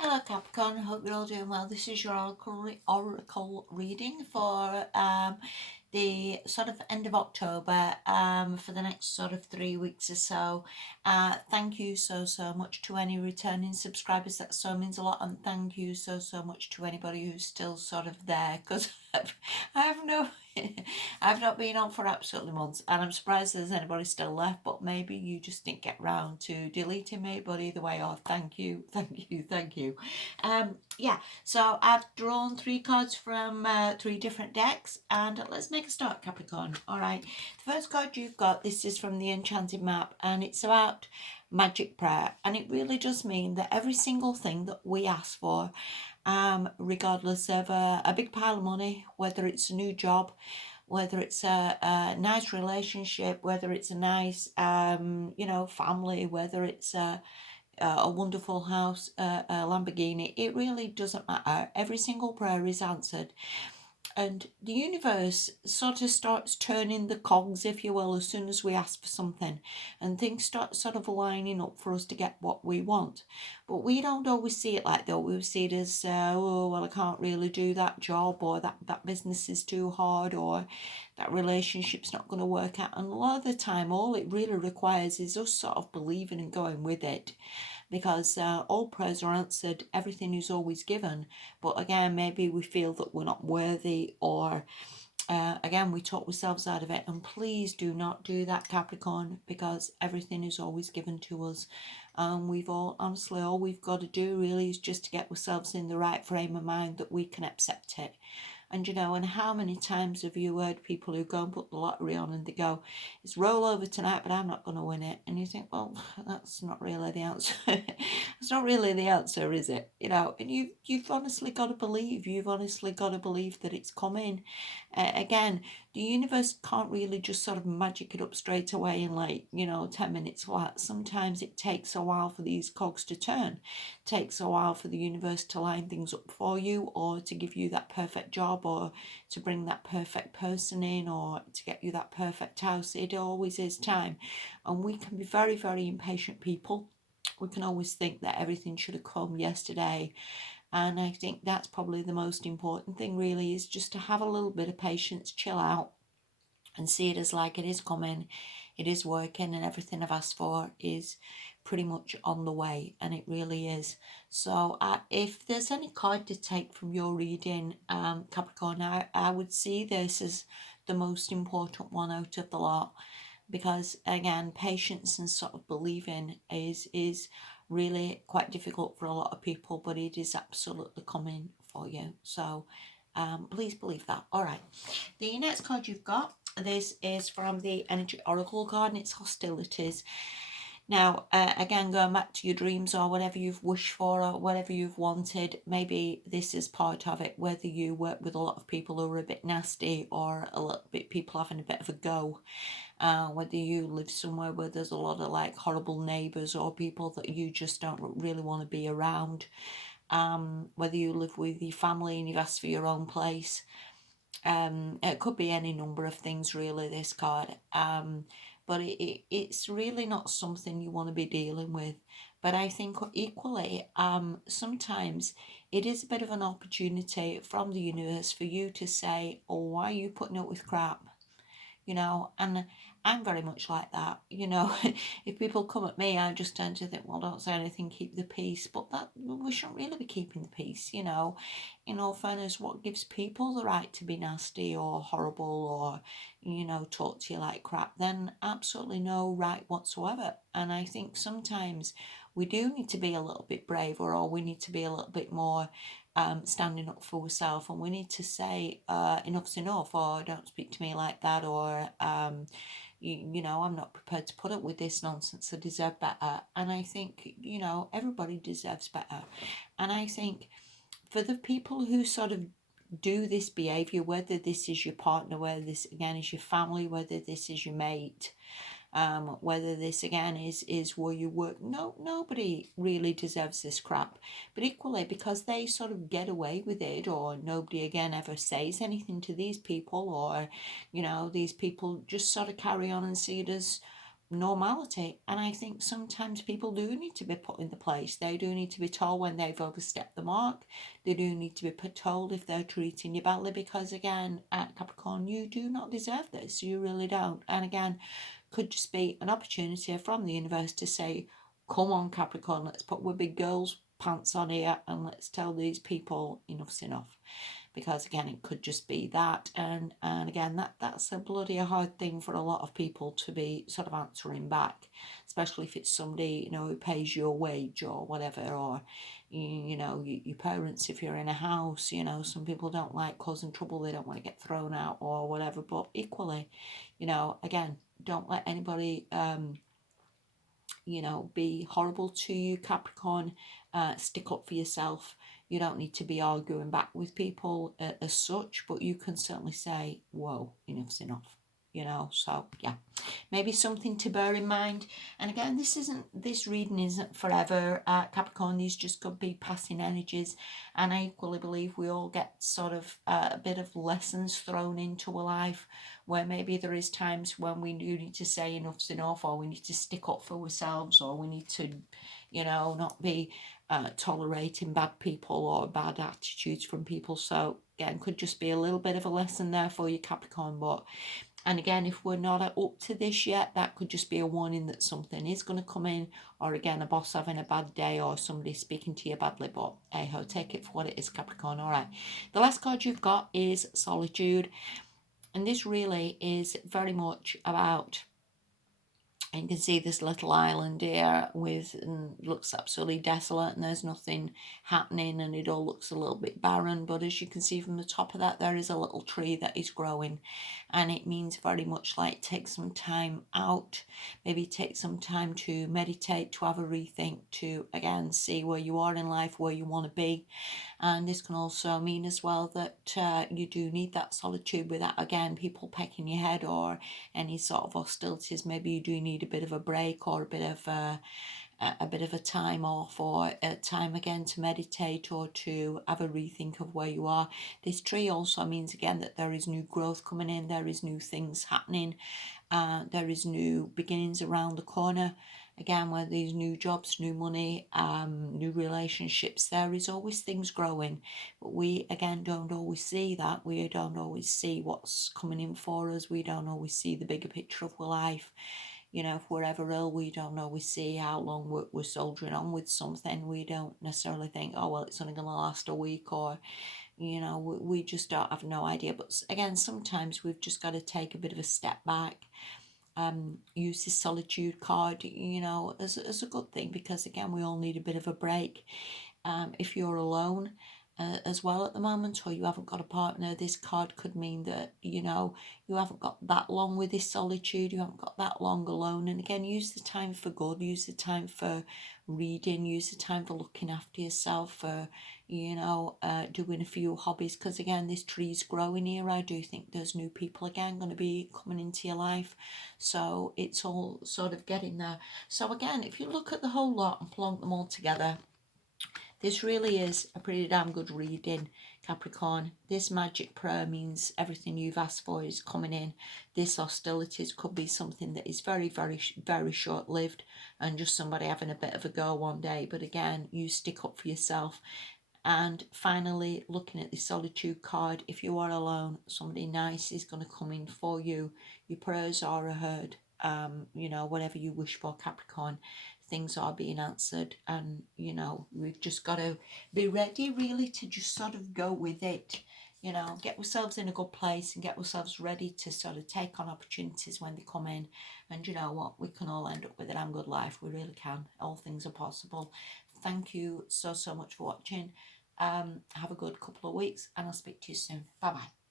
Hello Capricorn, hope you're all doing well. This is your oracle reading for the sort of end of October for the next sort of 3 weeks or so. Thank you so much to any returning subscribers. That so means a lot, and thank you so much to anybody who's still sort of there, because I have no I've not been on for absolutely months, and I'm surprised there's anybody still left, but maybe you just didn't get round to deleting me. But either way, oh, thank you. Yeah, so I've drawn three cards from three different decks, and let's make a start, Capricorn. All right, the first card you've got, this is from the Enchanted Map, and it's about magic prayer, and it really does mean that every single thing that we ask for, regardless of a big pile of money, whether it's a new job, whether it's a nice relationship, whether it's a nice, family, whether it's a wonderful house, a Lamborghini, it really doesn't matter. Every single prayer is answered. And the universe sort of starts turning the cogs, if you will, as soon as we ask for something. And things start sort of lining up for us to get what we want. But we don't always see it like that. We see it as, oh, well, I can't really do that job, or that business is too hard, or that relationship's not going to work out. And a lot of the time, all it really requires is us sort of believing and going with it, because all prayers are answered, everything is always given. But again, maybe we feel that we're not worthy, or again, we talk ourselves out of it. And please do not do that, Capricorn, because everything is always given to us. We've honestly, all we've got to do really is just to get ourselves in the right frame of mind that we can accept it. And how many times have you heard people who go and put the lottery on and they go, it's roll over tonight, but I'm not going to win it. And you think, well, that's not really the answer. It's not really the answer, is it? And you've honestly got to believe. You've honestly got to believe that it's coming. Again, the universe can't really just sort of magic it up straight away in 10 minutes flat. Sometimes it takes a while for these cogs to turn. It takes a while for the universe to line things up for you, or to give you that perfect job, or to bring that perfect person in, or to get you that perfect house. It always is time. And we can be very impatient people. We can always think that everything should have come yesterday. And I think that's probably the most important thing, really, is just to have a little bit of patience, chill out, and see it as like it is coming, it is working, and everything I've asked for is pretty much on the way, and it really is. So if there's any card to take from your reading, Capricorn, I would see this as the most important one out of the lot, because again, patience and sort of believing is really quite difficult for a lot of people, but it is absolutely coming for you. So please believe that. All right, the next card you've got, this is from the Energy Oracle card, and it's hostilities. Now, again, going back to your dreams, or whatever you've wished for, or whatever you've wanted, maybe this is part of it, whether you work with a lot of people who are a bit nasty, or a little bit people having a bit of a go, whether you live somewhere where there's a lot of like horrible neighbours, or people that you just don't really want to be around, whether you live with your family and you've asked for your own place. It could be any number of things, really, this card. But it's really not something you want to be dealing with. But I think equally, sometimes it is a bit of an opportunity from the universe for you to say, oh, why are you putting up with crap? And I'm very much like that. If people come at me, I just tend to think, well, don't say anything, keep the peace. But that we shouldn't really be keeping the peace. In all fairness, what gives people the right to be nasty or horrible, or talk to you like crap? Then absolutely no right whatsoever. And I think sometimes we do need to be a little bit braver, or we need to be a little bit more standing up for ourselves, and we need to say enough's enough, or don't speak to me like that, or I'm not prepared to put up with this nonsense, I deserve better. And I think everybody deserves better. And I think for the people who sort of do this behavior, whether this is your partner, whether this again is your family, whether this is your mate, whether this again is where you work, nobody really deserves this crap. But equally, because they sort of get away with it, or nobody again ever says anything to these people, or these people just sort of carry on and see it as normality. And I think sometimes people do need to be put in the place. They do need to be told when they've overstepped the mark. They do need to be told if they're treating you badly, because again, at Capricorn, you do not deserve this. You really don't. And again, could just be an opportunity from the universe to say, come on, Capricorn, let's put our big girls pants on here and let's tell these people enough's enough. Because again, it could just be that, and again, that's a bloody hard thing for a lot of people to be sort of answering back, especially if it's somebody, who pays your wage or whatever, or your parents, if you're in a house. Some people don't like causing trouble, they don't want to get thrown out or whatever, but equally, again, don't let anybody be horrible to you, Capricorn. Stick up for yourself. You don't need to be arguing back with people as such, but you can certainly say, whoa, enough's enough. So yeah, maybe something to bear in mind. And again, this reading isn't forever, Capricorn. These just could be passing energies, and I equally believe we all get sort of a bit of lessons thrown into our life, where maybe there is times when we do need to say enough's enough, or we need to stick up for ourselves, or we need to not be tolerating bad people or bad attitudes from people. So again, could just be a little bit of a lesson there for you, Capricorn. And again, if we're not up to this yet, that could just be a warning that something is going to come in, or again, a boss having a bad day, or somebody speaking to you badly. But hey ho, take it for what it is, Capricorn. All right. The last card you've got is Solitude. And this really is very much about, and you can see this little island here and looks absolutely desolate, and there's nothing happening, and it all looks a little bit barren. But as you can see from the top of that, there is a little tree that is growing, and it means very much like take some time out, maybe take some time to meditate, to have a rethink, to again see where you are in life, where you want to be. And this can also mean as well that you do need that solitude without, again, people pecking your head or any sort of hostilities. Maybe you do need a bit of a break, or a bit of a time off, or a time again to meditate, or to have a rethink of where you are. This tree also means again that there is new growth coming in, there is new things happening, there is new beginnings around the corner. Again, where these new jobs, new money, new relationships, there is always things growing. But we, again, don't always see that. We don't always see what's coming in for us. We don't always see the bigger picture of our life. If we're ever ill, we don't always see how long we're soldiering on with something. We don't necessarily think, oh, well, it's only going to last a week, or, we just don't have no idea. But again, sometimes we've just got to take a bit of a step back. Use this solitude card, as a good thing, because again, we all need a bit of a break. If you're alone as well at the moment, or you haven't got a partner, this card could mean that you haven't got that long with this solitude, you haven't got that long alone. And again, use the time for good, use the time for reading, use the time for looking after yourself, for doing a few hobbies, because again, this tree's growing here. I do think there's new people again going to be coming into your life, so it's all sort of getting there. So again, if you look at the whole lot and plonk them all together, this really is a pretty damn good reading, Capricorn. This magic prayer means everything you've asked for is coming in. This hostilities could be something that is very, very, very short-lived, and just somebody having a bit of a go one day. But again, you stick up for yourself. And finally, looking at the solitude card, if you are alone, somebody nice is going to come in for you. Your prayers are heard. Whatever you wish for, Capricorn, things are being answered. And, we've just got to be ready, really, to just sort of go with it. Get ourselves in a good place and get ourselves ready to sort of take on opportunities when they come in. And you know what? We can all end up with a damn good life. We really can. All things are possible. Thank you so much for watching. Have a good couple of weeks, and I'll speak to you soon. Bye bye.